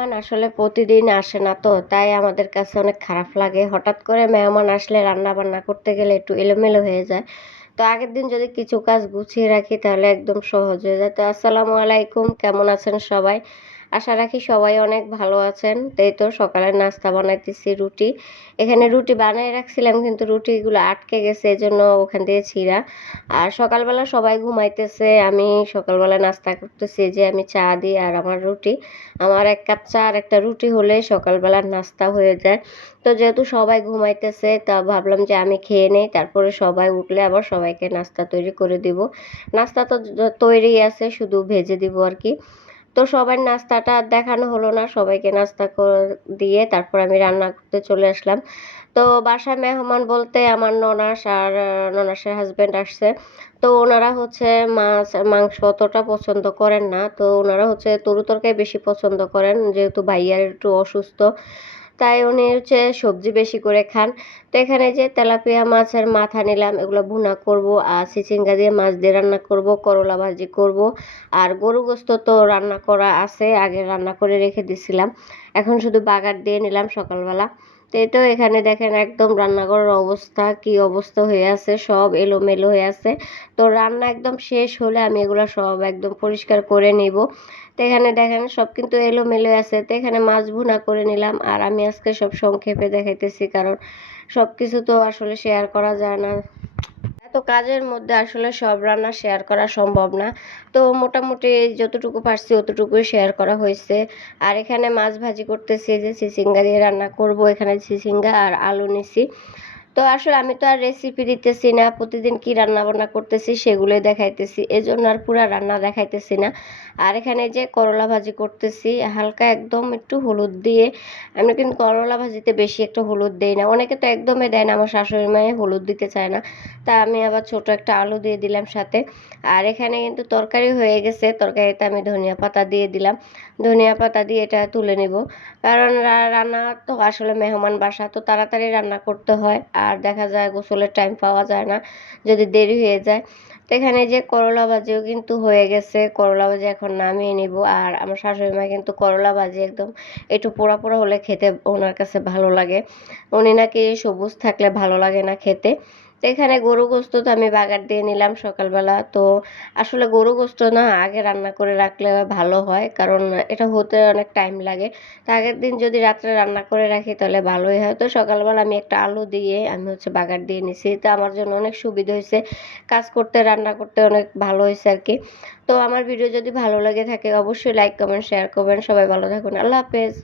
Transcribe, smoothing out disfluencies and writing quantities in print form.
মেহমান আসলে প্রতিদিন আসে না, তো তাই আমাদের কাছে অনেক খারাপ লাগে। হঠাৎ করে মেহমান আসলে রান্না বান্না করতে গেলে একটু এলোমেলো হয়ে যায়। তো আগের দিন যদি কিছু কাজ গুছিয়ে রাখি তাহলে একদম সহজ হয়ে যায়। তো আসসালামু আলাইকুম, কেমন আছেন সবাই? আশা রাখি সবাই অনেক ভালো আছেন। তো এই তো সকালের নাস্তা বানাইতেছি রুটি। এখানে রুটি বানিয়ে রাখছিলাম কিন্তু রুটিগুলো আটকে গেছে, এজন্য ওখান থেকে ছিঁড়া। আর সকালবেলা সবাই ঘুমাইতেছে, আমি সকালবেলা নাস্তা করতেছি। এই যে আমি চা দিই আর আমার রুটি। আমার ১ কাপ চা আর একটা রুটি হলে সকালবেলার নাস্তা হয়ে যায়। তো যেহেতু সবাই ঘুমাইতেছে তা ভাবলাম যে আমি খেয়ে নেই, তারপরে সবাই উঠলে আবার সবাইকে নাস্তা তৈরি করে দিব। নাস্তা তো তৈরিই আছে, শুধু ভেজে দিব আর কি। তো সবার নাস্তাটা আর দেখানো হলো না, সবাইকে নাস্তা দিয়ে তারপর আমি রান্না করতে চলে আসলাম। তো বাসায় মেহমান বলতে আমার ননাস আর ননাসের হাজব্যান্ড আসছে। তো ওনারা হচ্ছে মাছ মাংস অতটা পছন্দ করেন না, তো ওনারা হচ্ছে তরু তরকারি বেশি পছন্দ করেন, যেহেতু ভাইয়ার একটু অসুস্থ তাই উনি হচ্ছে সবজি বেশি করে খান। তো এখানে যে তেলাপিয়া মাছের মাথা নিলাম, এগুলো ভুনা করব আর চিচিঙ্গা দিয়ে মাছ দিয়ে রান্না করব, করলা ভাজি করব। আর গরু গোস্ত তো রান্না করা আছে, আগে রান্না করে রেখে দিছিলাম, এখন শুধু বাগার দিয়ে নিলাম সকালবেলা। তো এই তো এখানে দেখেন একদম রান্নাঘরের অবস্থা কি অবস্থা হয়ে আছে, সব এলোমেলো হয়ে আছে। তো রান্না একদম শেষ হলে আমি এগুলো সব একদম পরিষ্কার করে নিব। তো এখানে দেখেন সব কিন্তু এলোমেলো আছে। তো এখানে মাছ ভুনা করে নিলাম আর আমি আজকে সব সংক্ষেপে দেখাইতেছি, কারণ সব কিছু তো আসলে শেয়ার করা যায় না, এত কাজের মধ্যে আসলে সব রান্না শেয়ার করা সম্ভব না। তো মোটামুটি যতটুকু পারছি অতটুকুই শেয়ার করা হয়েছে। আর এখানে মাছ ভাজি করতেছি, যে চিচিঙ্গা দিয়ে রান্না করব। এখানে চিচিঙ্গা আর আলু নিছি। তো আসলে আমি তো আর রেসিপি দিতেছি না, প্রতিদিন কি রান্না বান্না করতেছি সেগুলোই দেখাইতেছি, এজন্য আর পুরা রান্না দেখাইতেছি না। আর এখানে যে করলা ভাজি করতেছি হালকা একদম একটু হলুদ দিয়ে। আমি কিন্তু করলা ভাজিতে বেশি একটা হলুদ দেই না, অনেকে তো একদমই দেয় না, আমার শাশুড়ি মায়ে হলুদ দিতে চায় না। তা আমি আবার ছোট একটা আলু দিয়ে দিলাম সাথে। আর এখানে কিন্তু তরকারি হয়ে গেছে, তরকারিতে আমি ধনিয়া পাতা দিয়ে দিলাম। ধনিয়া পাতা দিয়ে এটা তুলে নিব, কারণ রান্না তো আসলে মেহমান বাসা, তো তাড়াতাড়ি রান্না করতে হয় আর দেখা যায় গোসলের টাইম পাওয়া যায় না যদি দেরি হয়ে যায়। তো এখানে যে করলা ভাজিও কিন্তু হয়ে গেছে, করলা ভাজি এখন নামিয়ে নিব। আর আমার শাশুড়ি মা কিন্তু করলা ভাজি একদম একটু পোড়া পোড়া হলে খেতে ওনার কাছে ভালো লাগে, উনি নাকি সবুজ থাকলে ভালো লাগে না খেতে। তো এখানে গরু গোস্ত তো আমি বাগার দিয়ে নিলাম সকালবেলা। তো আসলে গরু গোস্ত না আগে রান্না করে রাখলে ভালো হয়, কারণ এটা হতে অনেক টাইম লাগে। তো আগের দিন যদি রাত্রে রান্না করে রাখি তাহলে ভালোই হয়। তো সকালবেলা আমি একটা আলু দিয়ে আমি হচ্ছে বাগার দিয়ে নিছি, তো আমার জন্য অনেক সুবিধা হয়েছে, কাজ করতে রান্না করতে অনেক ভালো হয়েছে আর কি। তো আমার ভিডিও যদি ভালো লাগে থাকে অবশ্যই লাইক কমেন্ট শেয়ার করবেন। সবাই ভালো থাকুন, আল্লাহ হাফেজ।